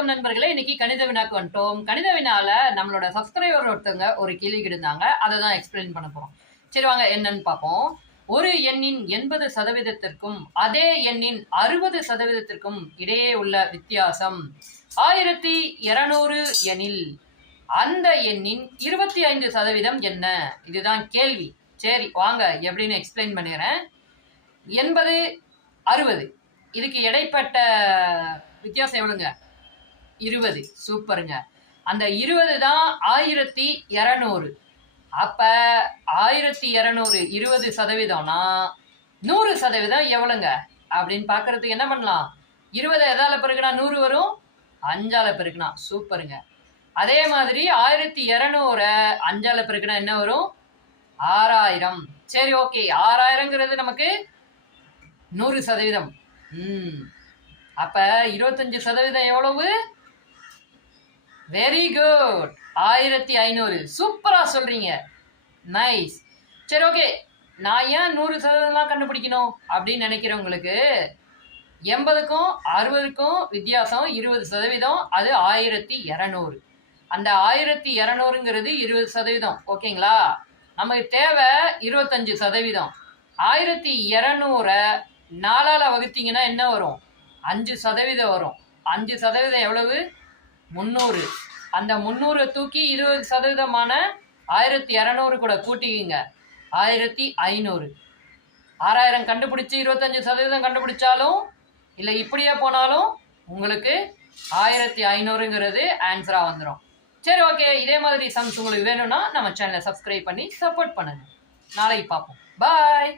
வணக்கம் நண்பர்களே. இன்னைக்கு கணித வினாக்கு வந்துட்டோம். கணித வினால நம்மளோட சப்ஸ்கிரைபர் ஒருத்தவங்க ஒரு கேள்வி இருந்தாங்க. அதை தான் எக்ஸ்பிளைன் பண்ண போறோம். சரி வாங்க என்னன்னு பார்ப்போம். ஒரு எண்ணின் 80% அதே எண்ணின் 60% இடையே உள்ள வித்தியாசம் 1200 எனில் அந்த எண்ணின் 25% என்ன? இதுதான் கேள்வி. சரி வாங்க எப்படின்னு எக்ஸ்பிளைன் பண்ணிடுறேன். 80 60 இதுக்கு இடைப்பட்ட வித்தியாசம் எவ்வளவுங்க? 20. சூப்பருங்க. அந்த 20 தான் 1200. அப்ப 1200 20%னா 100% எவ்வளவுங்க அப்படின்னு பாக்குறதுக்கு என்ன பண்ணலாம்? 20 எதால பெருக்குனா 100 வரும்? 5ஆல பெருக்குனா. சூப்பருங்க. அதே மாதிரி 1200 5ஆல பெருக்குனா என்ன வரும்? 6000. சரி ஓகே, 6000ங்கிறது நமக்கு 100%. அப்ப 25% எவ்வளவு? Very good, 1500. சூப்பரா சொல்றீங்க, நைஸ். சரி ஓகே, நான் ஏன் 100% கண்டுபிடிக்கணும் அப்படின்னு நினைக்கிறவங்களுக்கு 80க்கும் 60க்கும் வித்தியாசம் 20%. அது 1200. அந்த 1200ங்கிறது 20%. ஓகேங்களா? நமக்கு தேவை 25%. 1200 4ஆல வகுத்தீங்கன்னா என்ன வரும்? 5% வரும். 5% எவ்வளவு? 300. அந்த 300 தூக்கி 20%மான 1200 கூட கூட்டிக்கிங்க, 1500. 6000 கண்டுபிடிச்சு 25% கண்டுபிடிச்சாலும் இல்லை இப்படியே போனாலும் உங்களுக்கு 1500ங்கிறது ஆன்சரா வந்துடும். சரி ஓகே, இதே மாதிரி சம்ஸ் உங்களுக்கு வேணும்னா நம்ம சேனலை சப்ஸ்கிரைப் பண்ணி சப்போர்ட் பண்ணுங்க. நாளைக்கு பார்ப்போம். பாய்.